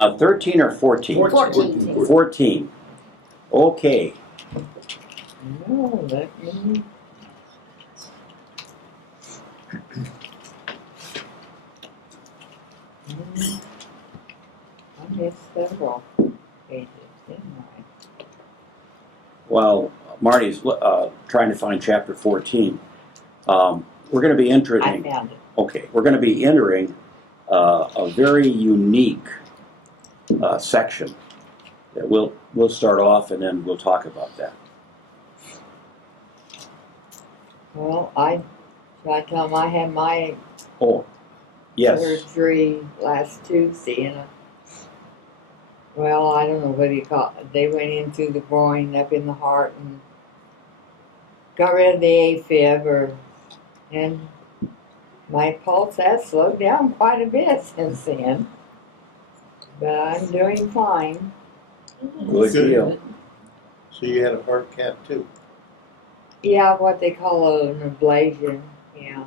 13 or 14? 14. 14. Okay. No, let me. I missed several pages, didn't I? While Marty's trying to find chapter 14, we're going to be I entering. found it. Okay, we're going to be entering a very unique section that we'll start off and then we'll talk about that. Well, should I tell them I had my Oh, yes. surgery last Tuesday, and well, I don't know what you call it. They went in through the groin, up in the heart, and got rid of the AFib, and my pulse has slowed down quite a bit since then. But I'm doing fine. Good deal. So you had a heart cath too? Yeah, what they call an ablation. Yeah,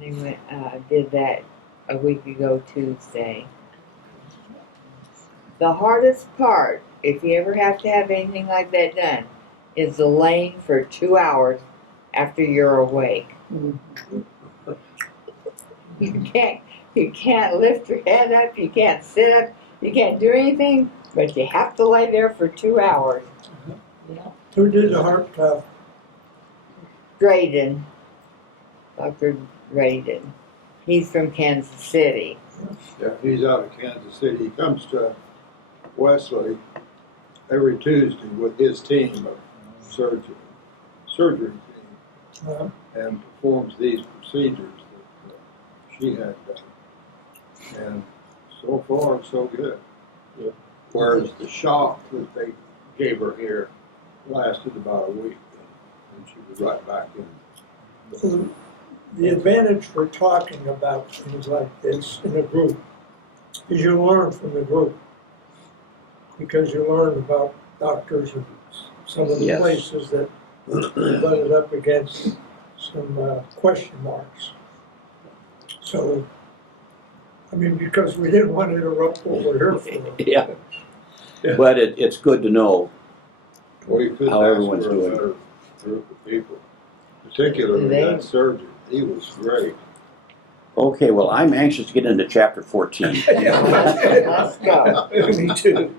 they did that a week ago Tuesday. The hardest part, if you ever have to have anything like that done, is the laying for 2 hours after you're awake. You can't lift your head up, you can't sit up, you can't do anything, but you have to lay there for 2 hours. Who did the heart cath? Drayden, Dr. Drayden. He's from Kansas City. Yeah, he's out of Kansas City. He comes to Wesley every Tuesday with his team of surgery team, and performs these procedures that she had done. And so far, so good. Yeah. Whereas the shock that they gave her here lasted about a week, and she was right back in. So the advantage for talking about things like this in a group is you learn from the group, because you learn about doctors and some of the Yes. places that butted up against some question marks. So, I mean, because we didn't want to interrupt what we're here for. Yeah. But it's good to know. Well, you couldn't How ask everyone's for a doing. better group of people. Particularly that surgeon, he was great. Okay, well, I'm anxious to get into chapter 14. Let's go. Me too.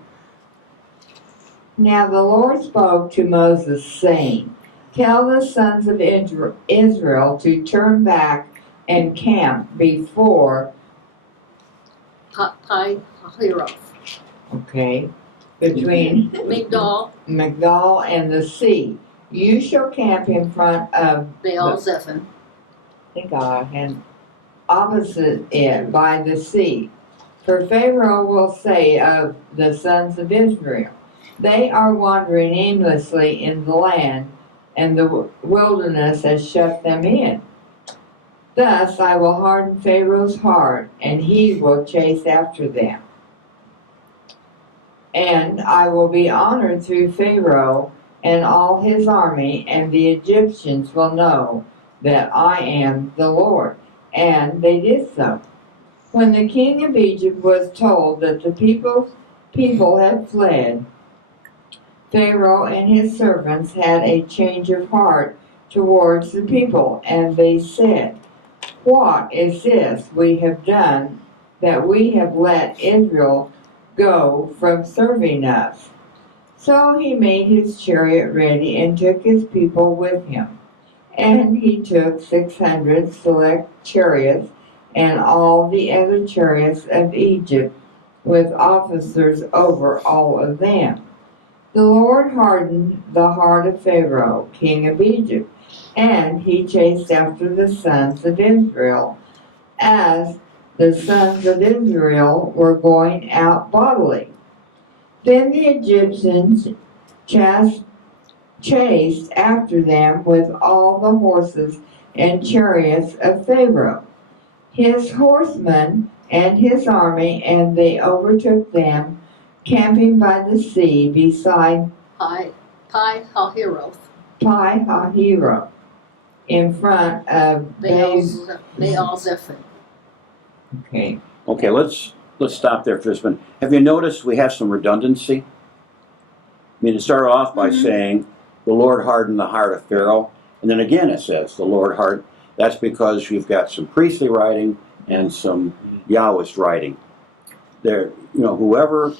Now the Lord spoke to Moses, saying, "Tell the sons of Israel to turn back and camp before," okay, between Migdal and the sea. You shall camp in front of Baal-Zephon. thank God, and opposite it by the sea. For Pharaoh will say of the sons of Israel, they are wandering aimlessly in the land, and the wilderness has shut them in. Thus I will harden Pharaoh's heart, and he will chase after them. And I will be honored through Pharaoh and all his army, and the Egyptians will know that I am the Lord. And they did so. When the king of Egypt was told that the people had fled, Pharaoh and his servants had a change of heart towards the people, and they said, "What is this we have done, that we have let Israel go from serving us?" So he made his chariot ready and took his people with him. And he took 600 select chariots and all the other chariots of Egypt, with officers over all of them. The Lord hardened the heart of Pharaoh, king of Egypt, and he chased after the sons of Israel, as the sons of Israel were going out bodily. Then the Egyptians chased after them with all the horses and chariots of Pharaoh, his horsemen and his army, and they overtook them, camping by the sea beside Pi-Hahiroth. Pi-Hahiroth, in front of Baal-Zephon. Okay. Okay, let's let's stop there for just a minute. Have you noticed we have some redundancy? I mean, it started off by saying, the Lord hardened the heart of Pharaoh. And then again it says, the Lord hardened. That's because you've got some priestly writing and some Yahwist writing. There, whoever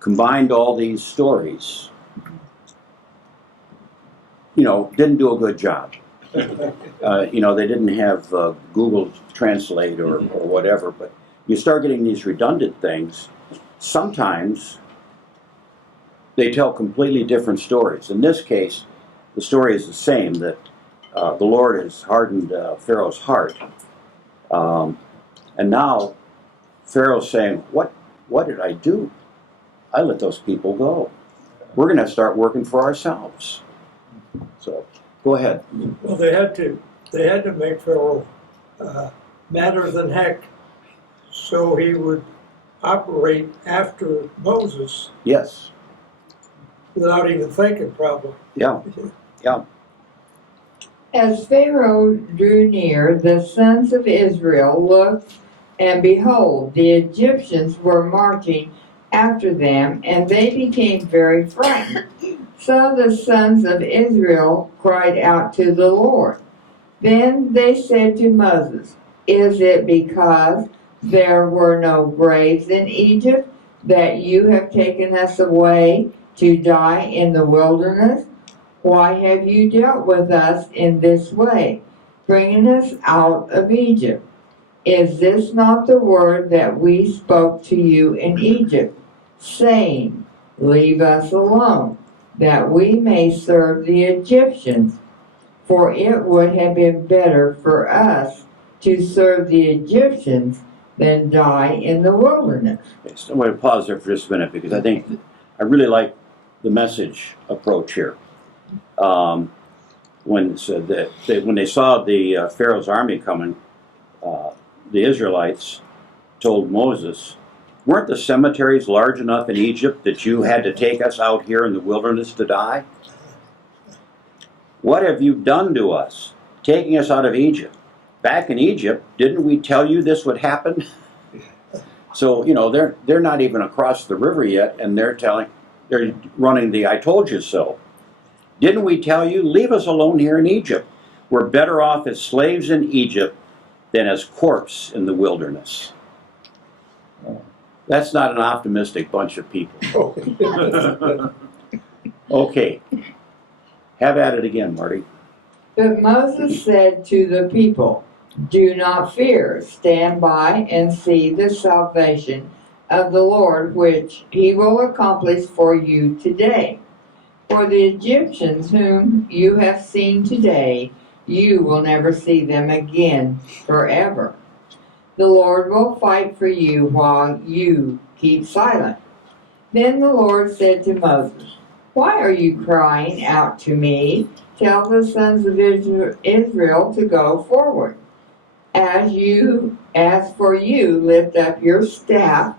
combined all these stories, didn't do a good job. They didn't have Google Translate or whatever, but you start getting these redundant things. Sometimes they tell completely different stories. In this case, the story is the same, that the Lord has hardened Pharaoh's heart. And now Pharaoh's saying, what did I do? I let those people go. We're going to start working for ourselves. So, go ahead. Well, they had to make Pharaoh madder than heck, so he would operate after Moses Yes. without even thinking, probably. Yeah. Yeah. As Pharaoh drew near, the sons of Israel looked, and behold, the Egyptians were marching after them, and they became very frightened. So the sons of Israel cried out to the Lord. Then they said to Moses, "Is it because there were no graves in Egypt that you have taken us away to die in the wilderness? Why have you dealt with us in this way, bringing us out of Egypt? Is this not the word that we spoke to you in Egypt, saying, 'Leave us alone, that we may serve the Egyptians'? For it would have been better for us to serve the Egyptians than die in the wilderness." So I'm going to pause there for just a minute because I really like the message approach here. When it said that when they saw the Pharaoh's army coming, the Israelites told Moses, "Weren't the cemeteries large enough in Egypt that you had to take us out here in the wilderness to die? What have you done to us, taking us out of Egypt? Back in Egypt, didn't we tell you this would happen?" So, they're not even across the river yet, and they're running the "I told you so." Didn't we tell you, leave us alone here in Egypt? We're better off as slaves in Egypt than as corpse in the wilderness. That's not an optimistic bunch of people. Okay. Have at it again, Marty. But Moses said to the people, "Do not fear, stand by and see the salvation of the Lord, which he will accomplish for you today. For the Egyptians whom you have seen today, you will never see them again forever. The Lord will fight for you while you keep silent." Then the Lord said to Moses, "Why are you crying out to me? Tell the sons of Israel to go forward. As for you, lift up your staff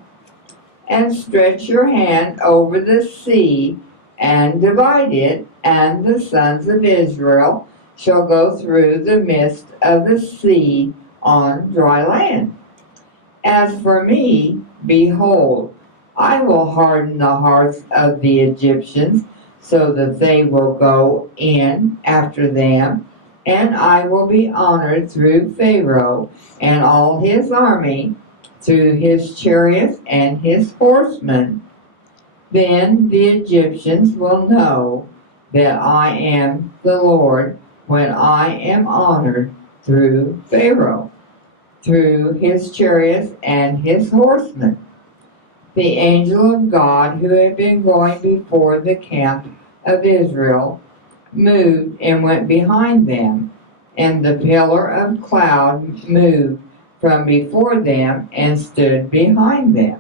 and stretch your hand over the sea and divide it, and the sons of Israel shall go through the midst of the sea on dry land. As for me, behold, I will harden the hearts of the Egyptians, so that they will go in after them, and I will be honored through Pharaoh and all his army, through his chariots and his horsemen. Then the Egyptians will know that I am the Lord when I am honored through Pharaoh, through his chariots and his horsemen." The angel of God, who had been going before the camp of Israel, moved and went behind them, and the pillar of cloud moved from before them and stood behind them.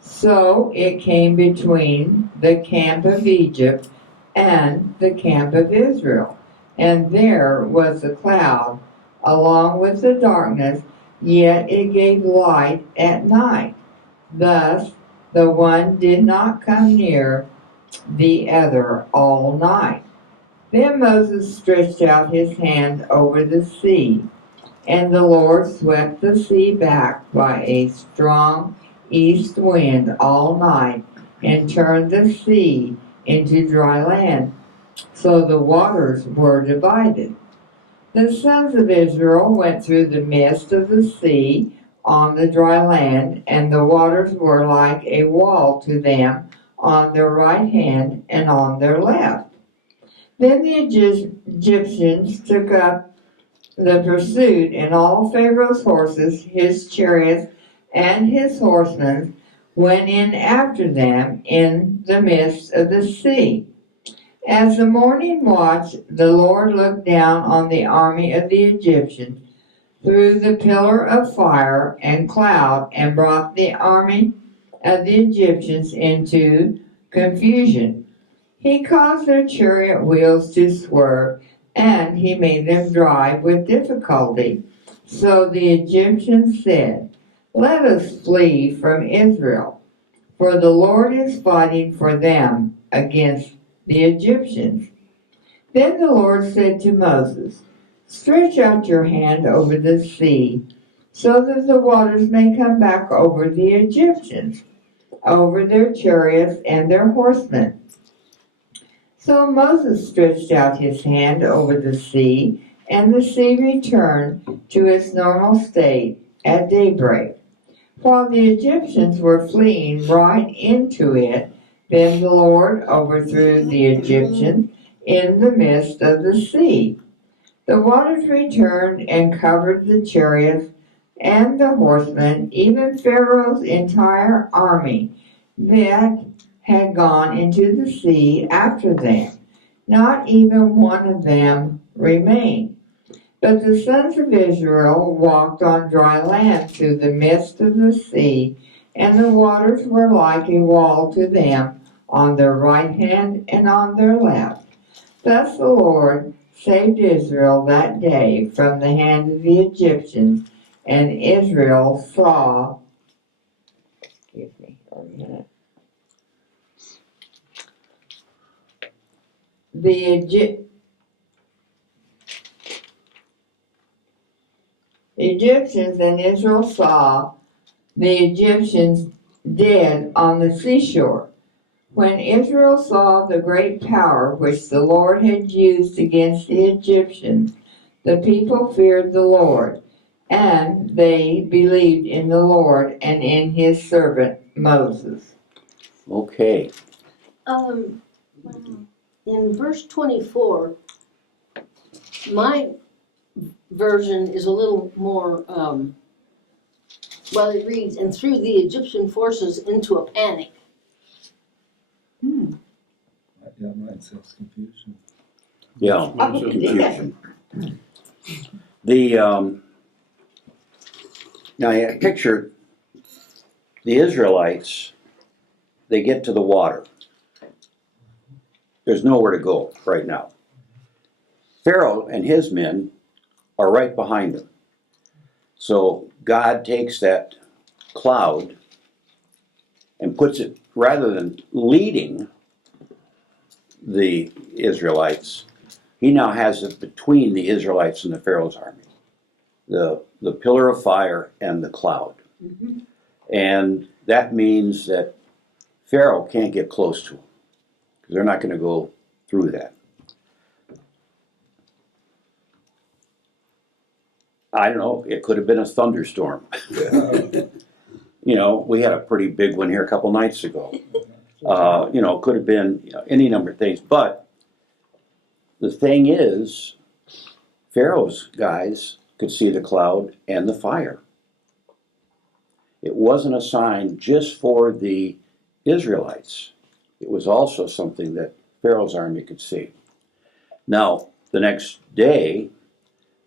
So it came between the camp of Egypt and the camp of Israel, and there was a cloud along with the darkness, yet it gave light at night. Thus the one did not come near the other all night. Then Moses stretched out his hand over the sea, And the Lord swept the sea back by a strong east wind all night and turned the sea into dry land. So the waters were divided. The sons of Israel went through the midst of the sea on the dry land, and the waters were like a wall to them on their right hand and on their left. Then the Egyptians took up the pursuit, and all Pharaoh's horses, his chariots, and his horsemen went in after them in the midst of the sea. As the morning watched, the Lord looked down on the army of the Egyptians through the pillar of fire and cloud and brought the army of the Egyptians into confusion. He caused their chariot wheels to swerve, and he made them drive with difficulty. So the Egyptians said, "Let us flee from Israel, for the Lord is fighting for them against the Egyptians." Then the Lord said to Moses, "Stretch out your hand over the sea, so that the waters may come back over the Egyptians, over their chariots and their horsemen." So Moses stretched out his hand over the sea, and the sea returned to its normal state at daybreak. While the Egyptians were fleeing right into it, then the Lord overthrew the Egyptians in the midst of the sea. The waters returned and covered the chariots and the horsemen, even Pharaoh's entire army that had gone into the sea after them. Not even one of them remained. But the sons of Israel walked on dry land through the midst of the sea, and the waters were like a wall to them on their right hand and on their left. Thus the Lord saved Israel that day from the hand of the Egyptians, and Israel saw, excuse me for a minute, the Egyptians, and Israel saw the Egyptians dead on the seashore. When Israel saw the great power which the Lord had used against the Egyptians, the people feared the Lord, and they believed in the Lord and in his servant Moses. Okay. In verse 24, my version is a little more, well, it reads, "and threw the Egyptian forces into a panic." Yeah, mine says confusion. Yeah, confusion. The now you picture the Israelites. They get to the water. There's nowhere to go right now. Pharaoh and his men are right behind them. So God takes that cloud and puts it, rather than leading the Israelites, he now has it between the Israelites and the Pharaoh's army. The pillar of fire and the cloud. Mm-hmm. And that means that Pharaoh can't get close to them, because they're not going to go through that. I don't know, it could have been a thunderstorm. You know, we had a pretty big one here a couple nights ago. You know, it could have been any number of things. But the thing is, Pharaoh's guys could see the cloud and the fire. It wasn't a sign just for the Israelites. It was also something that Pharaoh's army could see. Now, the next day,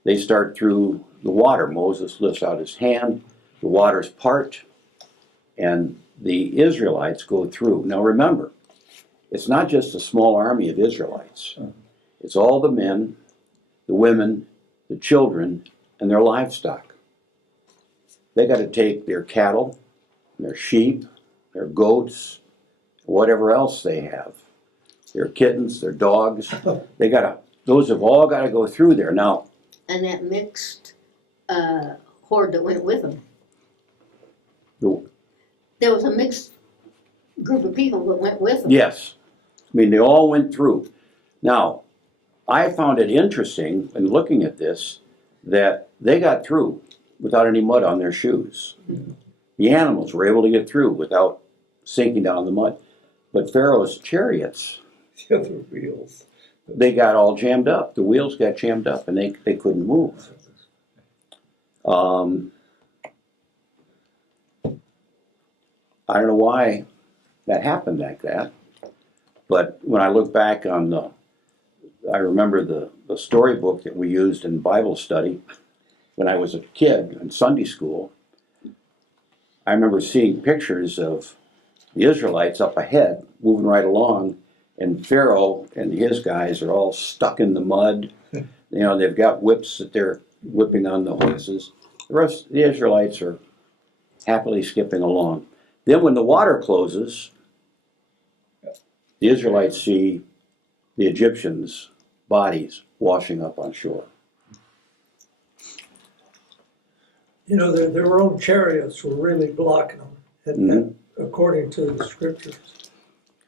they start through the water. Moses lifts out his hand, the waters part, and the Israelites go through. Now remember, it's not just a small army of Israelites. It's all the men, the women, the children, and their livestock. They got to take their cattle, their sheep, their goats, whatever else they have, their kittens, their dogs. Those have all got to go through there. Now, And that mixed horde that went with them. The- There was a mixed group of people that went with them. Yes. I mean, they all went through. Now, I found it interesting in looking at this that they got through without any mud on their shoes. The animals were able to get through without sinking down in the mud. But Pharaoh's chariots, The other wheels. they got all jammed up. The wheels got jammed up and they couldn't move. I don't know why that happened like that. But when I look back on I remember the storybook that we used in Bible study when I was a kid in Sunday school. I remember seeing pictures of the Israelites up ahead, moving right along, and Pharaoh and his guys are all stuck in the mud. You know, they've got whips that they're whipping on the horses. The rest of the Israelites are happily skipping along. Then when the water closes, the Israelites see the Egyptians' bodies washing up on shore. You know, their own chariots were really blocking them, and according to the scriptures.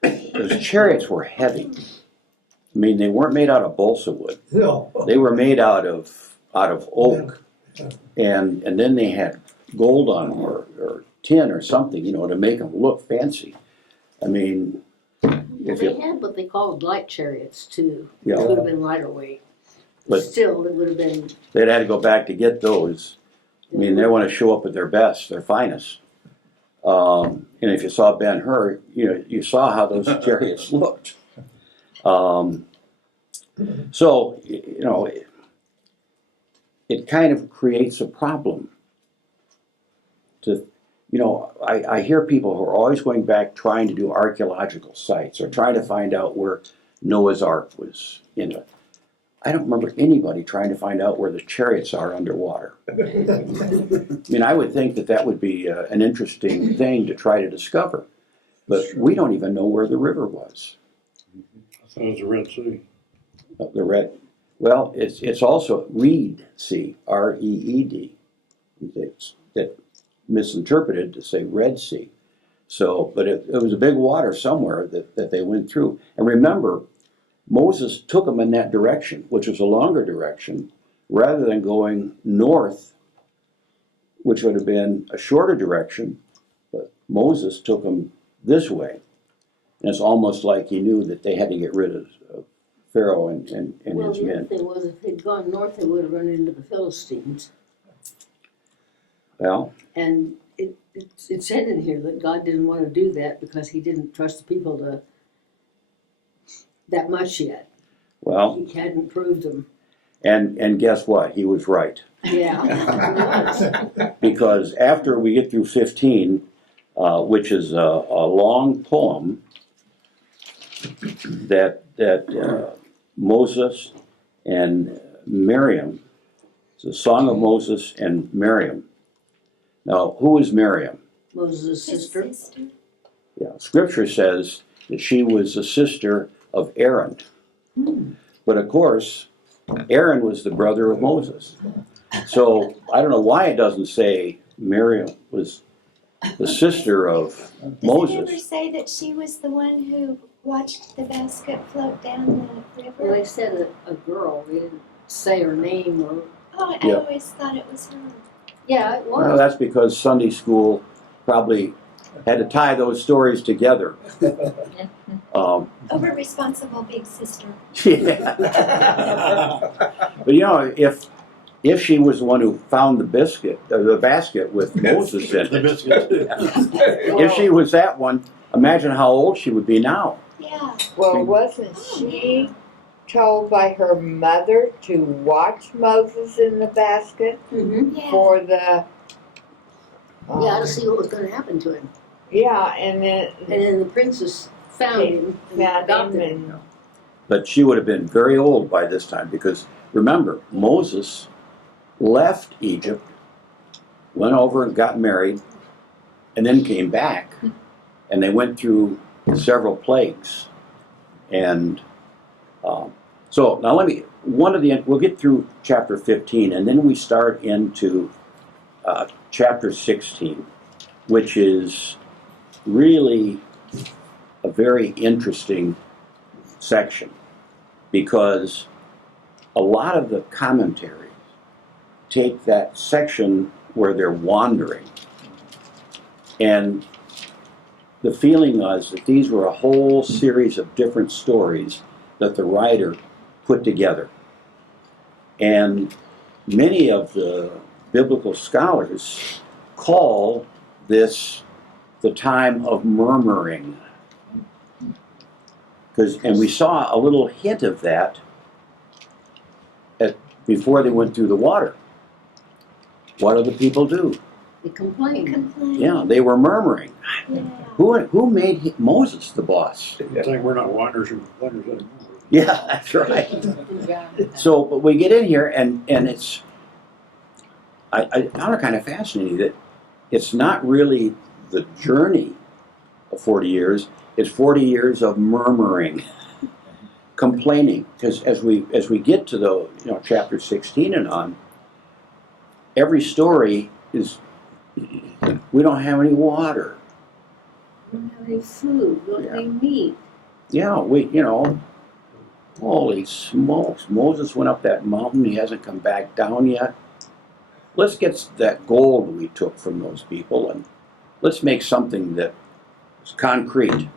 Those chariots were heavy. I mean, they weren't made out of balsa wood. No. They were made out of oak, and then they had gold on them or tin or something, you know, to make them look fancy. I mean, if They you, had what they called light chariots too. Yeah. It would have been lighter weight. But- Still, it would have been. they'd had to go back to get those. I mean, they want to show up at their best, their finest. And if you saw Ben-Hur, you know, you saw how those chariots looked. So, you know, it kind of creates a problem. You know, I hear people who are always going back trying to do archaeological sites or trying to find out where Noah's Ark was in it. I don't remember anybody trying to find out where the chariots are underwater. I mean, I would think that would be an interesting thing to try to discover. But we don't even know where the river was. I thought it was the Red Sea. The Red, well, it's also Reed Sea, R-E-E-D. That misinterpreted to say Red Sea. So, but it was a big water somewhere that they went through. And remember, Moses took them in that direction, which was a longer direction, rather than going north, which would have been a shorter direction. But Moses took them this way. And it's almost like he knew that they had to get rid of Pharaoh and Well, his the other men. thing was, if they'd gone north, they would have run into the Philistines. Well, And it said in here that God didn't want to do that because he didn't trust the people that much yet. well, He hadn't proved them. and guess what? He was right. Yeah, it was. Because after we get through 15, which is a long poem that Moses and Miriam, it's a song of Moses and Miriam. Now, who is Miriam? Moses' sister. Yeah, Scripture says that she was the sister of Aaron. But of course, Aaron was the brother of Moses. So I don't know why it doesn't say Miriam was the sister of Does it ever Moses. say that she was the one who watched the basket float down the Well, river? they said a girl. They didn't say her name or. Oh, I Yeah. always thought it was her. Yeah, it Well, was. that's because Sunday school probably had to tie those stories together. Over responsible big sister. Yeah. But you know, if she was the one who found the basket with Moses in The it, biscuit. if she was that one, imagine how old she would be now. Yeah. Well, wasn't she told by her mother to watch Moses in the basket Mm-hmm. Yeah. for the? Yeah, to see what was going to happen to him. Yeah, and then And then the princess found him and found adopted him him. and But she would have been very old by this time because remember, Moses left Egypt, went over and got married, and then came back. And they went through several plagues. And So now we'll get through chapter 15, and then we start into chapter 16, which is really a very interesting section, because a lot of the commentaries take that section where they're wandering, and the feeling was that these were a whole series of different stories that the writer put together. And many of the biblical scholars call this the time of murmuring. And we saw a little hint of that before they went through the water. What do the people do? They complain. Complain. Yeah, they were murmuring. Yeah. Who made Moses the boss? I think we're not wanderers and wonders anymore. Yeah, that's right. Yeah. So, but we get in here, and it's, I found it kind of fascinating that it's not really the journey of 40 years, it's 40 years of murmuring, complaining. Because as we get to the chapter 16 and on, every story is, we don't have any water. We don't have any food. We don't have any meat. Yeah, holy smokes, Moses went up that mountain, he hasn't come back down yet. Let's get that gold we took from those people and let's make something that is concrete.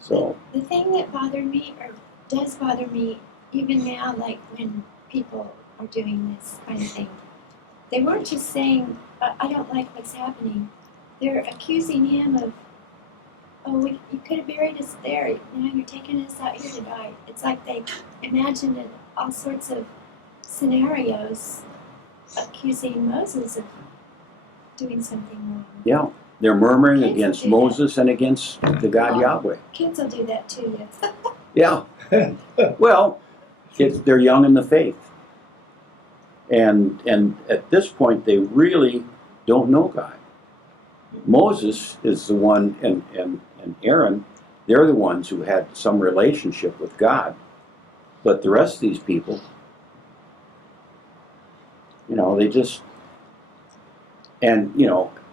So, The thing that bothered me, or does bother me, even now, like when people are doing this kind of thing, they weren't just saying, I don't like what's happening. They're accusing him of, oh, you could have buried us there. Now you're taking us out here to die. It's like they imagined all sorts of scenarios accusing Moses of doing something wrong. yeah, they're murmuring Kids against will do that. Moses and against the God Yahweh. Kids will do that to you. Yeah. Well, they're young in the faith. And at this point, they really don't know God. Moses is the one, and Aaron, they're the ones who had some relationship with God. But the rest of these people, they just, and,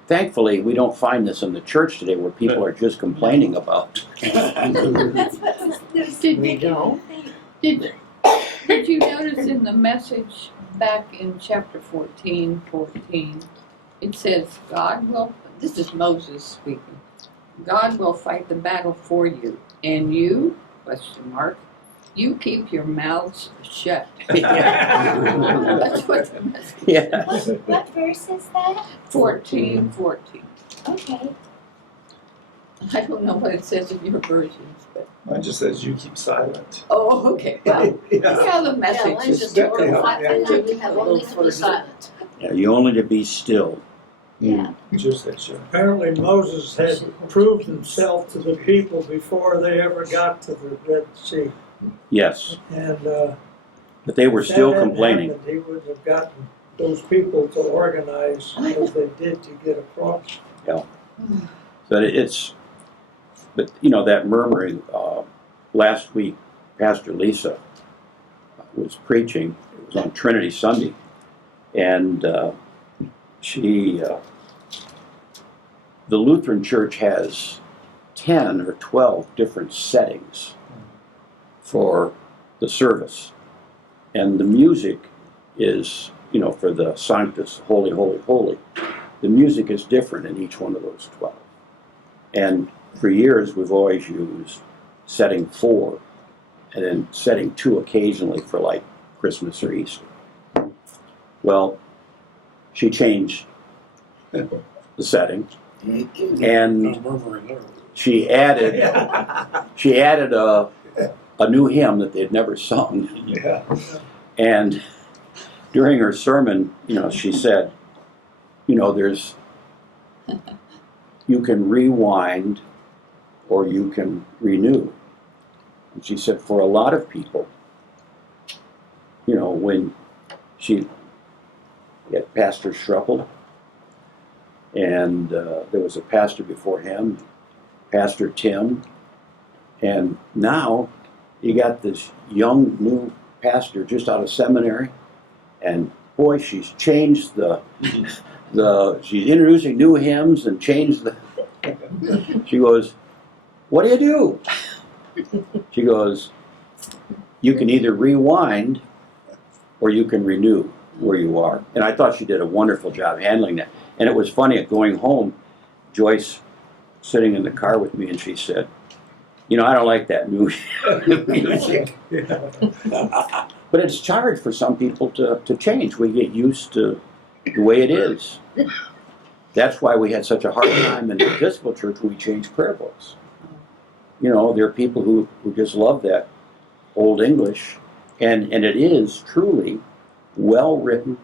thankfully, we don't find this in the church today where people are just complaining about. That's what this We don't. Did you notice in the message back in chapter 14, it says, this is Moses speaking, God will fight the battle for you, and you, you keep your mouths shut. That's what the message Yeah. What verse is that? 14. Okay. I don't know what it says in your versions, but, Mine just says you keep silent. oh, okay, well, Yeah. yeah, the Yeah, message mine's is just a word Yeah, of life, yeah. and we have only to be silent. Yeah, you only to be still. Yeah. Just that you. Apparently Moses had proved himself to the people before they ever got to the Red Sea. Yes. And But they were if that still hadn't complaining. happened, he wouldn't have gotten those people to organize as they did to get across. But that murmuring, last week, Pastor Lisa was preaching, it was on Trinity Sunday, and the Lutheran Church has 10 or 12 different settings for the service. And the music is, for the Sanctus, Holy, Holy, Holy, the music is different in each one of those 12. And for years, we've always used setting 4, and then setting 2 occasionally for like Christmas or Easter. Well, she changed the setting, and No murmuring there. she added a new hymn that they'd never sung. Yeah. And during her sermon, she said, there's, you can rewind or you can renew. And she said, for a lot of people, when she had Pastor Schruppel, and there was a pastor before him, Pastor Tim, and now you got this young new pastor just out of seminary, and boy, she's changed she's introducing new hymns and changed the. She goes, "What do you do?" She goes, "You can either rewind or you can renew where you are." And I thought she did a wonderful job handling that. And it was funny, going home, Joyce sitting in the car with me, and she said, "You know, I don't like that new music." But it's hard for some people to change. We get used to the way it is. That's why we had such a hard time in the Episcopal Church when we changed prayer books. You know, there are people who just love that Old English, and it is truly well written,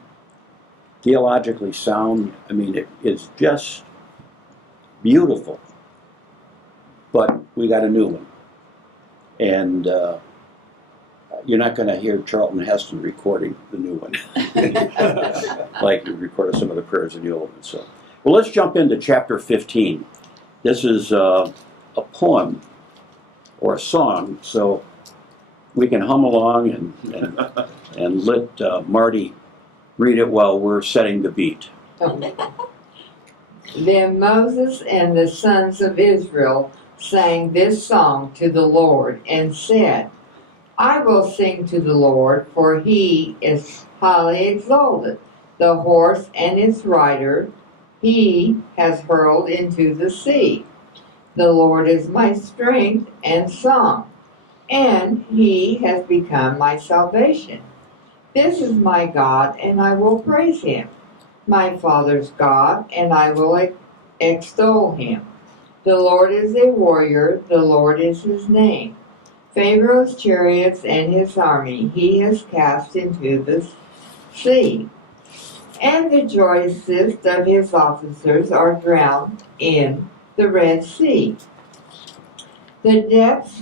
theologically sound. I mean, it is just beautiful. But we got a new one. And you're not going to hear Charlton Heston recording the new one like you recorded some of the prayers in the old one. So, well, let's jump into chapter 15. This is a poem or a song, so we can hum along and let Marty read it while we're setting the beat. Then Moses and the sons of Israel sang this song to the Lord and said, I will sing to the Lord, for he is highly exalted. The horse and its rider he has hurled into the sea. The Lord is my strength and song, and he has become my salvation. This is my God, and I will praise him. My father's God, and I will extol him. The Lord is a warrior, the Lord is his name. Pharaoh's chariots and his army he has cast into the sea. And the choicest of his officers are drowned in the Red Sea. The depths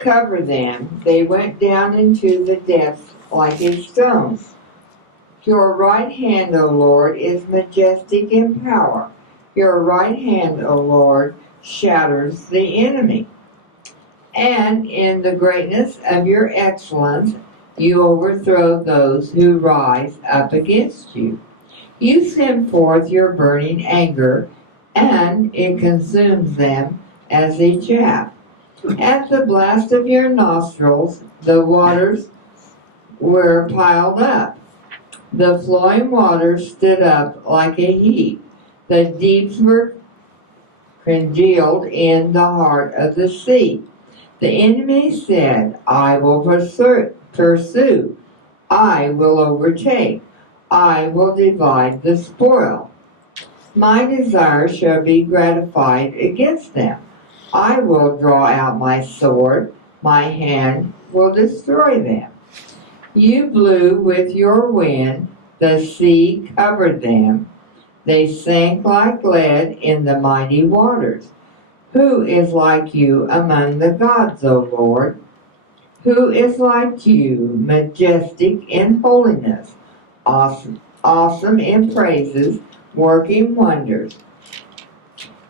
cover them, they went down into the depths like a stone. Your right hand, O Lord, is majestic in power. Your right hand, O Lord, shatters the enemy. And in the greatness of your excellence, you overthrow those who rise up against you. You send forth your burning anger, and it consumes them as a chaff. At the blast of your nostrils, the waters were piled up. The flowing waters stood up like a heap. The deeps were congealed in the heart of the sea. The enemy said, I will pursue. I will overtake. I will divide the spoil. My desire shall be gratified against them. I will draw out my sword. My hand will destroy them. You blew with your wind. The sea covered them. They sank like lead in the mighty waters. Who is like you among the gods, O Lord? Who is like you, majestic in holiness, awesome in praises, working wonders?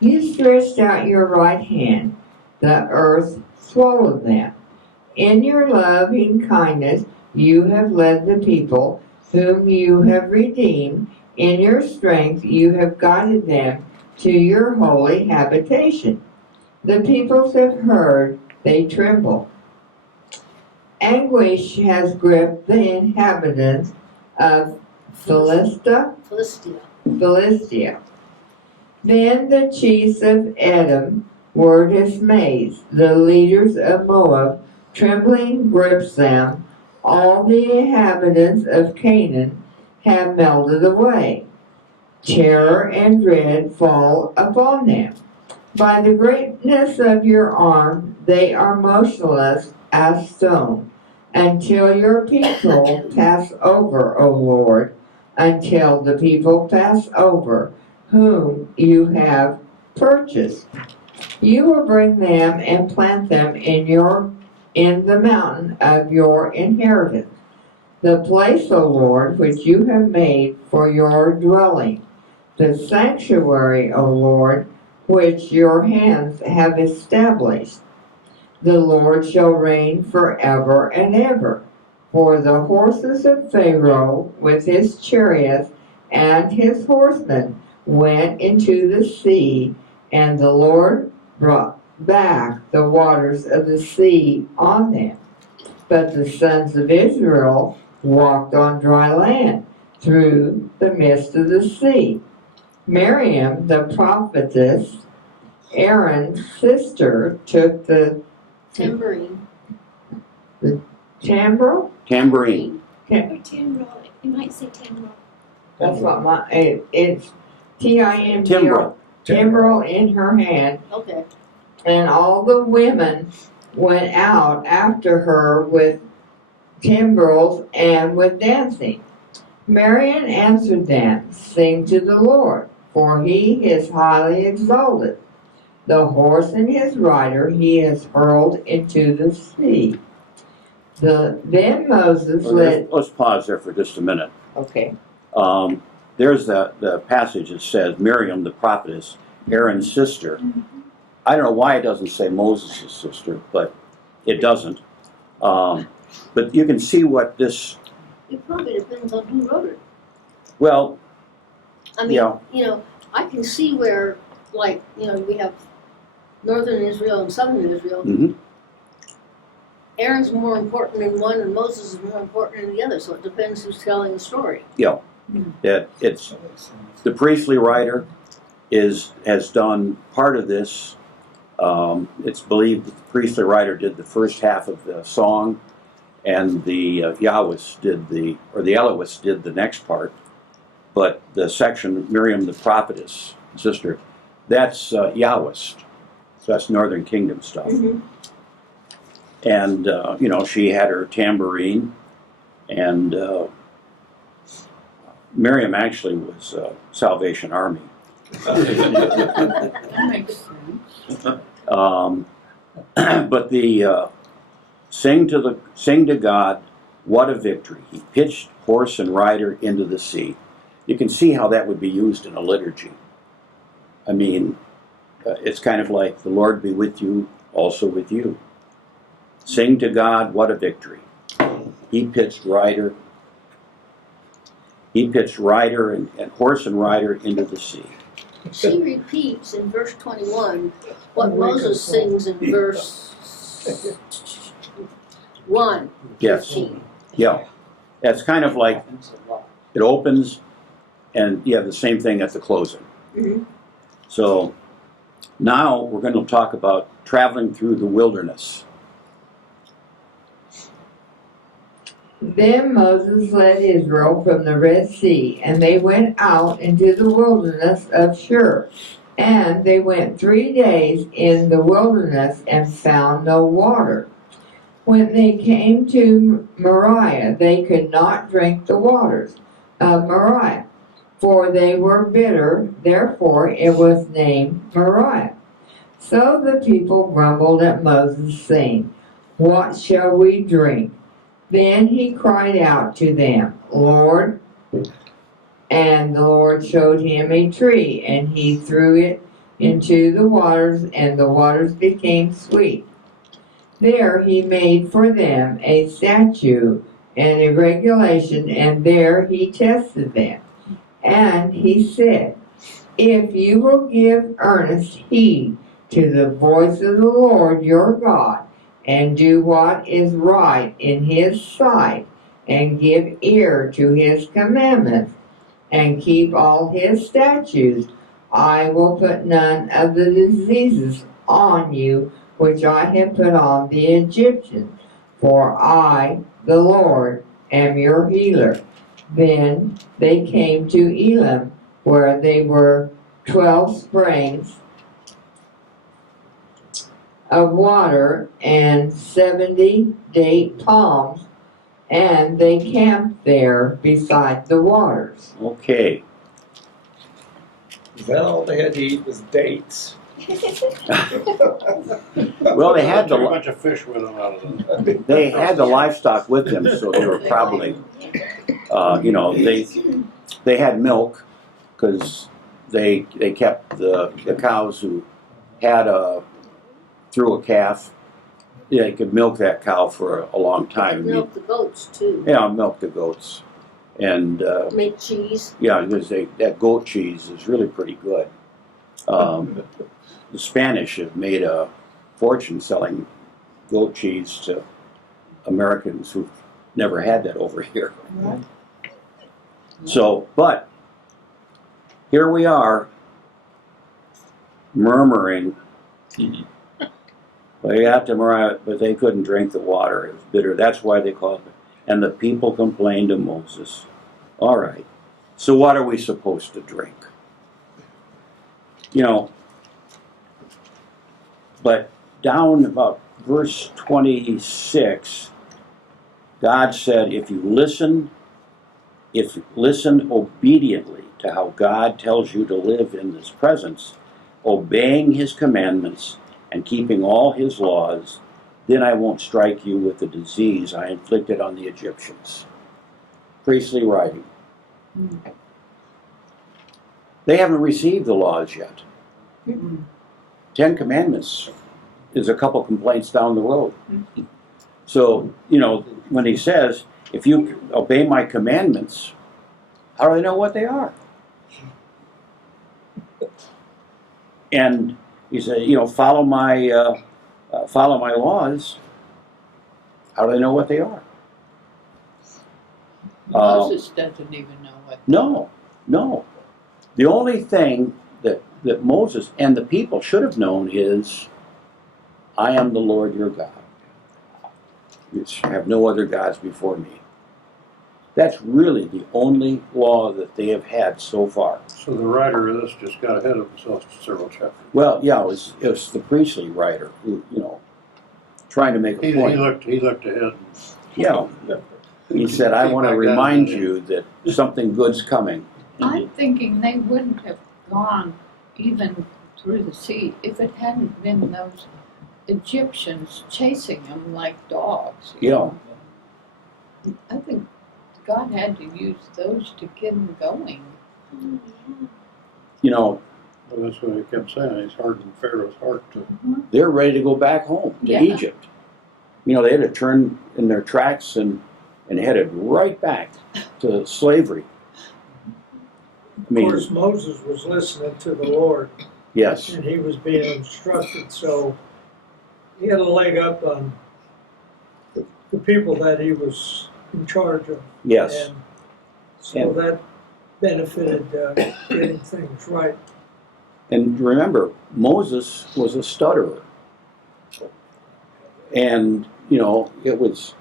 You stretched out your right hand, the earth swallowed them. In your loving kindness you have led the people, whom you have redeemed. In your strength you have guided them to your holy habitation. The peoples have heard, they tremble. Anguish has gripped the inhabitants of Philistia. Then the chiefs of Edom were dismayed. The leaders of Moab, trembling, grips them. All the inhabitants of Canaan have melted away. Terror and dread fall upon them. By the greatness of your arm, they are motionless as stone, until your people pass over, O Lord, until the people pass over, whom you have purchased. You will bring them and plant them in the mountain of your inheritance, the place, O Lord, which you have made for your dwelling, the sanctuary, O Lord, which your hands have established. the Lord shall reign forever and ever. For the horses of Pharaoh with his chariots and his horsemen went into the sea, and the Lord brought back the waters of the sea on them. But the sons of Israel walked on dry land through the midst of the sea. Miriam, the prophetess, Aaron's sister, took the Tambourine. timbrel. Tambourine. Or timbrel, you might say timbrel. That's what it's Timbrel. Timbrel. Timbrel in her hand, Okay. and all the women went out after her with timbrels and with dancing. Marian answered them, "Sing to the Lord, for he is highly exalted. The horse and his rider he has hurled into the sea." Then Moses led. Let's pause there for just a minute. Okay. There's the passage that says Miriam, the prophetess, Aaron's sister. I don't know why it doesn't say Moses' sister, but it doesn't. But you can see what this, It probably depends on who wrote it. well, I mean, Yeah. you know, I can see where, like, you know, we have northern Israel and southern Israel. mhm. Aaron's more important in one, and Moses is more important in the other. So it depends who's telling the story. It's the priestly writer has done part of this. It's believed that the priestly writer did the first half of the song, and the Yahwist did the Elohist did the next part. But the section Miriam the prophetess sister, that's Yahwist. So that's Northern Kingdom stuff. Mm-hmm. And you know, she had her tambourine, and Miriam actually was Salvation Army. That makes sense. But the sing to God, what a victory! He pitched horse and rider into the sea. You can see how that would be used in a liturgy. I mean, it's kind of like the Lord be with you, also with you. Sing to God, what a victory! He pitched rider and horse and rider into the sea. She repeats in verse 21 what Moses sings in verse 1. Yes. 15. Yeah. That's kind of like it opens and you have the same thing at the closing. Mhm. So now we're going to talk about traveling through the wilderness. Then Moses led Israel from the Red Sea, and they went out into the wilderness of Shur. And they went 3 days in the wilderness and found no water. When they came to Moriah, they could not drink the waters of Moriah, for they were bitter, therefore it was named Moriah. So the people grumbled at Moses, saying, "What shall we drink?" Then he cried out to them, "Lord," and the Lord showed him a tree, and he threw it into the waters, and the waters became sweet. There he made for them a statute and a regulation, and there he tested them. And he said, "If you will give earnest heed to the voice of the Lord your God, and do what is right in his sight, and give ear to his commandments, and keep all his statutes, I will put none of the diseases on you which I have put on the Egyptians, for I, the Lord, am your healer." Then they came to Elim, where there were 12 springs of water and 70 date palms, and they camped there beside the waters. Okay. Is that all they had to eat was dates? Well, they had Took a the bunch of fish with them out of the. they had the livestock with them, so they were probably you know, they had milk because they kept the cows who had threw a calf Yeah, you could milk that cow for a long time. Milk the goats too. Yeah, milk the goats. And Make cheese. yeah, because that goat cheese is really pretty good. The Spanish have made a fortune selling goat cheese to Americans who've never had that over here. Right. So, but here we are murmuring. They got to murmur, but they couldn't drink the water. It was bitter. That's why they called it. And the people complained to Moses. All right, so what are we supposed to drink? You know, but down about verse 26, God said, if you listen obediently to how God tells you to live in His presence, obeying His commandments and keeping all His laws, then I won't strike you with the disease I inflicted on the Egyptians. Priestly writing. They haven't received the laws yet. 10 Commandments is a couple complaints down the road. So, you know, when he says, if you obey my commandments, how do they know what they are? And he said, you know, follow my laws. How do they know what they are? Moses doesn't even know what. No. The only thing that Moses and the people should have known is, I am the Lord your God. You have no other gods before me. That's really the only law that they have had so far. So the writer of this just got ahead of himself several chapters. Well, yeah, it was the priestly writer who, you know, trying to make a He point. looked ahead. Yeah. He said, I want to remind you that something good's coming. I'm thinking they wouldn't have gone even through the sea if it hadn't been those Egyptians chasing them like dogs. Yeah. I think God had to use those to get them going. Oh, yeah. You know, Well, that's what he kept saying. He's hardened Pharaoh's heart to. they're ready to go back home to Yeah. Egypt. You know, they had to turn in their tracks and headed right back to slavery. I Of mean, course, Moses was listening to the Lord, yes, and he was being instructed, so he had a leg up on the people that he was in charge of. yes. And so And- that benefited getting things right. And remember, Moses was a stutterer. And, you know, it was,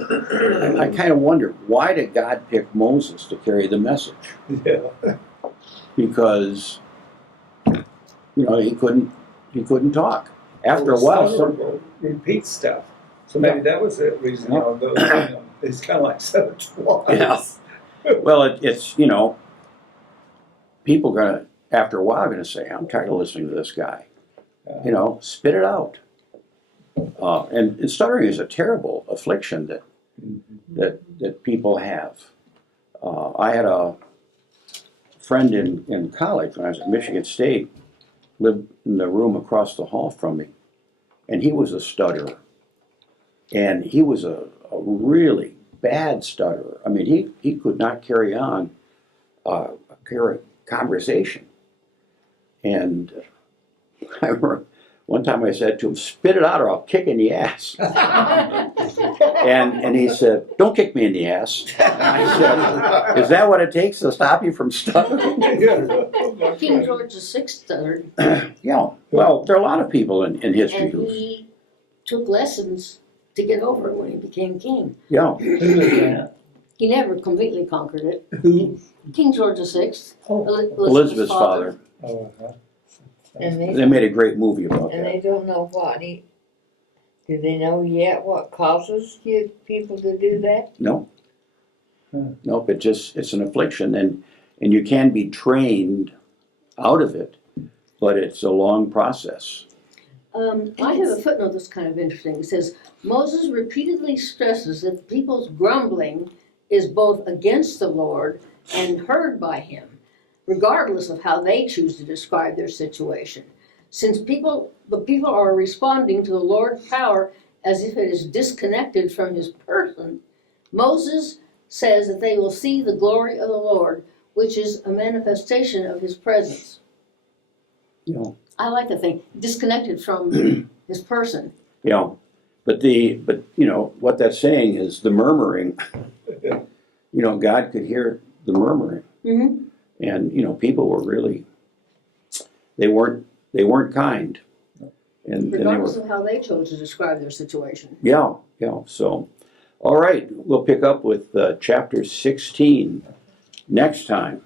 I kind of wonder, why did God pick Moses to carry the message? Yeah. Because, you know, he couldn't talk. After a while, Repeat stuff. So maybe that was the reason, you know, it's kind of like said it twice. well, it's, you know, people gonna, after a while, gonna say, I'm tired of listening to this guy. You know, spit it out. And stuttering is a terrible affliction that people have. I had a friend in college when I was at Michigan State, lived in the room across the hall from me, and he was a stutterer. And he was a really bad stutterer. I mean, he could not carry on a conversation. And I remember one time I said to him, spit it out or I'll kick in the ass. and he said, don't kick me in the ass. And I said, is that what it takes to stop you from stuttering? King George VI stuttered, Yeah, well, there are a lot of people in history and who, he took lessons to get over it when he became king. yeah. Who is that? He never completely conquered it. Who? King George VI, Oh. Elizabeth's father. Oh, And They made a great movie about And that. they don't know what do they know yet what causes you people to do that? No. Nope, it's an affliction, and you can be trained out of it, but it's a long process. I have a footnote that's kind of interesting. It says, Moses repeatedly stresses that the people's grumbling is both against the Lord and heard by him, regardless of how they choose to describe their situation. Since the people are responding to the Lord's power as if it is disconnected from his person, Moses says that they will see the glory of the Lord, which is a manifestation of his presence. You know, I like the thing, disconnected from his person. you know, but you know, what that's saying is the murmuring, you know, God could hear the murmuring. Mm-hmm. And, you know, people were really, they weren't kind. And they Regardless were, of how they chose to describe their situation. yeah, so, all right, we'll pick up with chapter 16 next time.